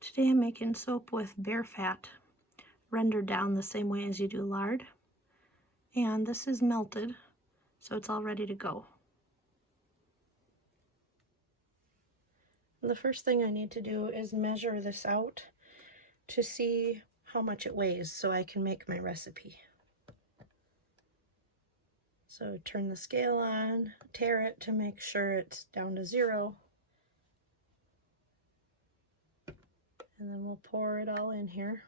Today I'm making soap with bear fat, rendered down the same way as you do lard. And this is melted, so it's all ready to go. The first thing I need to do is measure this out to see how much it weighs so I can make my recipe. So turn the scale on, tare it to make sure it's down to 0. And then we'll pour it all in here.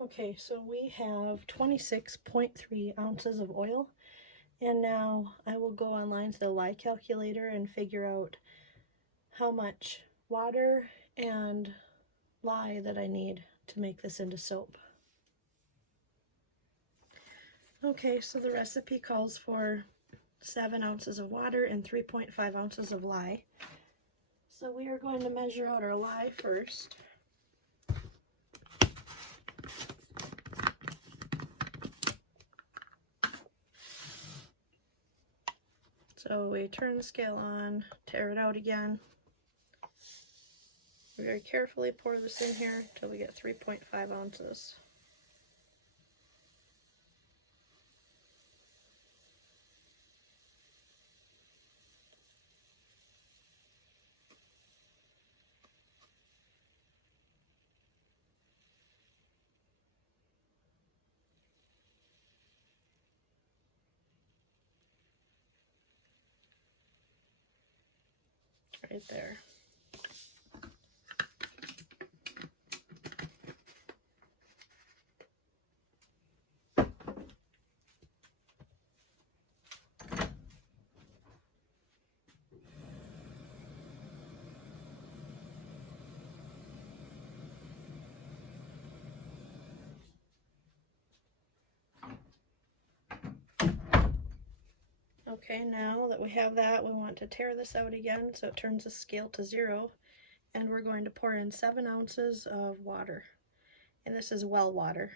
Okay, so we have 26.3 ounces of oil, and now I will go online to the lye calculator and figure out how much water and lye that I need to make this into soap. Okay, so the recipe calls for 7 ounces of water and 3.5 ounces of lye. So we are going to measure out our lye first. So we turn the scale on, tare it out again. We very carefully pour this in here until we get 3.5 ounces. Right there. Okay, now that we have that, we want to tare this out again so it turns the scale to 0, and we're going to pour in 7 ounces of water, and this is well water.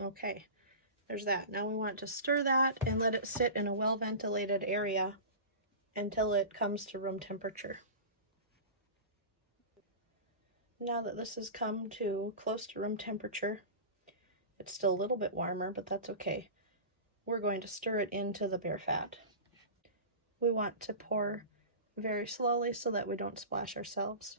Okay, there's that. Now we want to stir that and let it sit in a well-ventilated area until it comes to room temperature. Now that this has come to close to room temperature, it's still a little bit warmer, but that's okay. We're going to stir it into the bear fat. We want to pour very slowly so that we don't splash ourselves.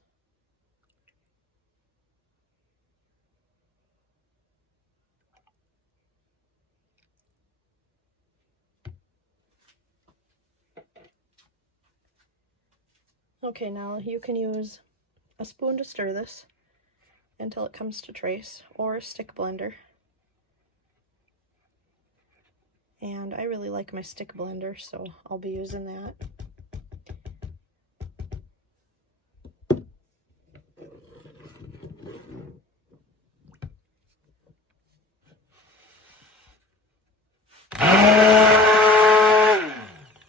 Okay, now you can use a spoon to stir this until it comes to trace, or a stick blender. And I really like my stick blender, so I'll be using that.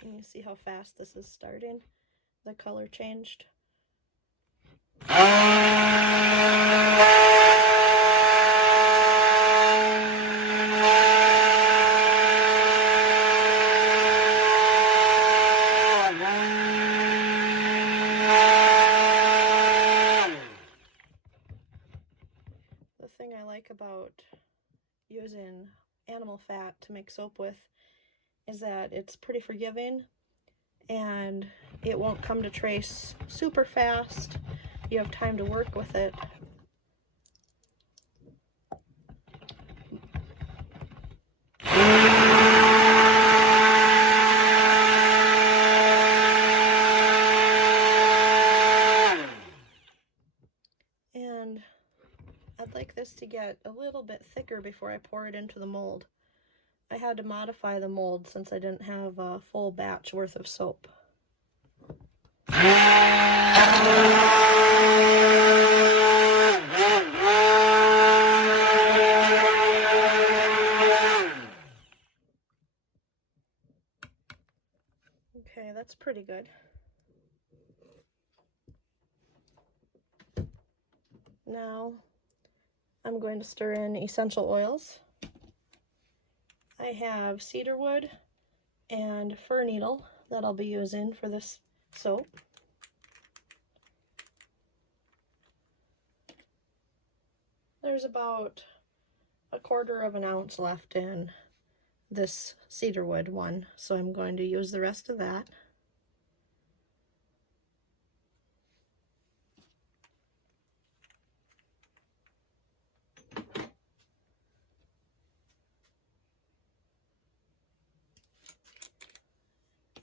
And you see how fast this is starting? The color changed. The thing I like about using animal fat to make soap with is that it's pretty forgiving and it won't come to trace super fast. You have time to work with it. little bit thicker before I pour it into the mold. I had to modify the mold since I didn't have a full batch worth of soap. Okay, that's pretty good. Now I'm going to stir in essential oils. I have cedarwood and fir needle that I'll be using for this soap. There's about 1/4 of an ounce left in this cedarwood one, so I'm going to use the rest of that.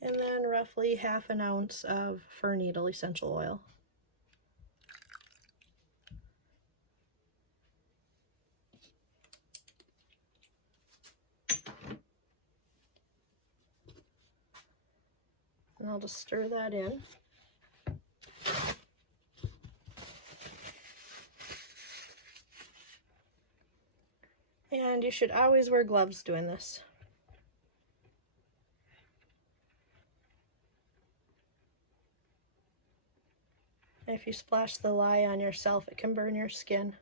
And then roughly 1/2 ounce of fir needle essential oil. And I'll just stir that in. And you should always wear gloves doing this. If you splash the lye on yourself, it can burn your skin.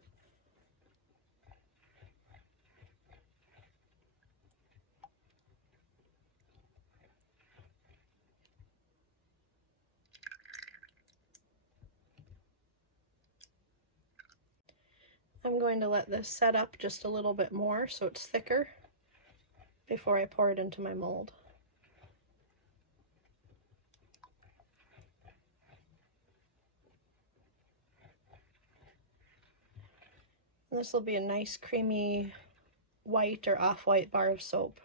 I'm going to let this set up just a little bit more so it's thicker before I pour it into my mold. And this will be a nice creamy white or off-white bar of soap.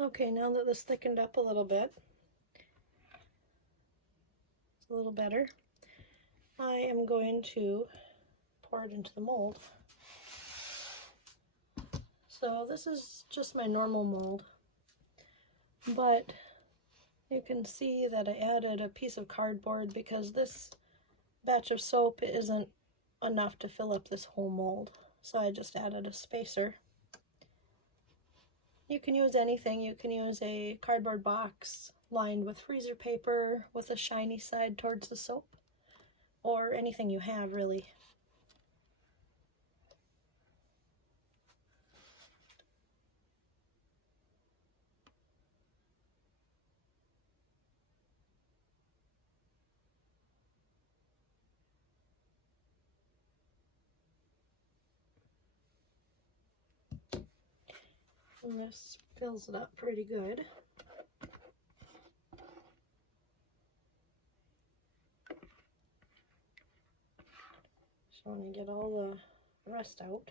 Okay, now that this thickened up a little bit, it's a little better, I am going to pour it into the mold. So this is just my normal mold, but you can see that I added a piece of cardboard because this batch of soap isn't enough to fill up this whole mold. So I just added a spacer. You can use anything. You can use a cardboard box lined with freezer paper with a shiny side towards the soap, or anything you have, really. And this fills it up pretty good. So I'm going to get all the rest out.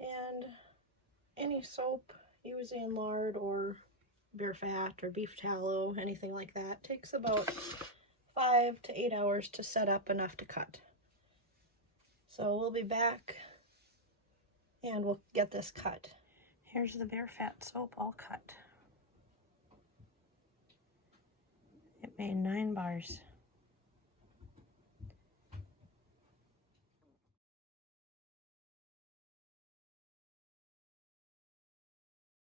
And any soap using lard or bear fat or beef tallow, anything like that, takes about 5 to 8 hours to set up enough to cut. So we'll be back and we'll get this cut. Here's the bear fat soap all cut. It made 9 bars.